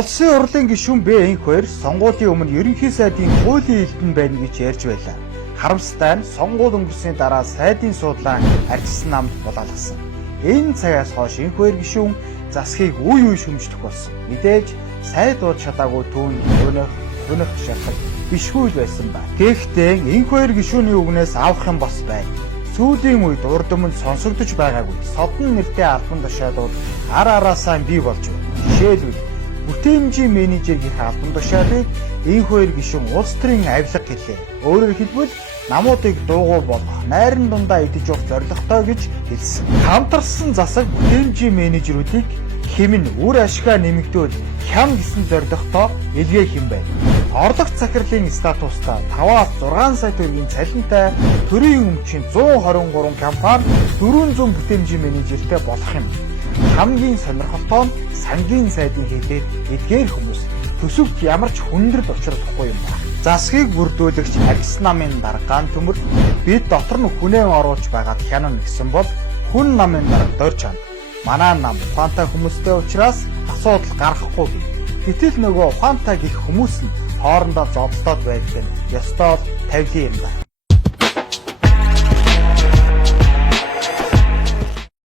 Улсын урлын гишүүн Б энх хоёр сонгуулийн өмнө ерөнхий сайдын хуулийн элдэн байна гэж ярьж байлаа. Харамсалтай нь сонгуул өнгөрсний дараа сайдын суудлаа арчсан намд булаалгасан. Энэ цагаас хойш энх хоёр гишүүн засгийг үе үе шүмжлэх болсон. Мэдээж сайд дууд чадаагүй түүн өнөх шалтгаан бишгүй л байсан ба. Гэхдээ энх хоёр гишүүний үгнээс авах юм бас байна. Сүүлийн үед урд өмнө сонсогдож байгаагүй содон нэртэй албан тушаалууд араасаа бий болж байна. Жишээлбэл бүтээмжийн менежерийн албан тушаалыг энх хоёр гишүүн улс төрийн авилга гэлээ. Өөрөөр хэлбэл намуудыг дуугүй болгох, найран дундаа идэж явах зорилготой гэж хэлсэн. Хамтарсан засаг бүтээмжийн менежерүүдийг хэмнэн үр ашгаа нэмэгдүүл хям гэсэн зорилготой илгээх юм байна. Орлогч захирлын статустаа 5-аас 6 сая төгрөгийн цалинтай төрийн өмчийн 123 компани 400 бүтээмжийн менежертэй болох юм. Хамгийн сонирхолтой нь сангийн сайдын хэлээр эдгээр хүмүүс төсөвт ямар ч хүндрэл учруулахгүй юм байна. Засгийг бүрдүүлэгч арчсан намын даргаан төмөр бид дотор нь хүнээ оруулж байгаад хянана гэсэн бол хүн намын дарга дорж чана. Манай нам ухаантай хүмүүстэй учраас асуудал гарахгүй бий. Гэтэл нөгөө ухаантай гих хүмүүс нь хоорондоо зодтолдоод байдаг нь ёстой тавилын юм байна.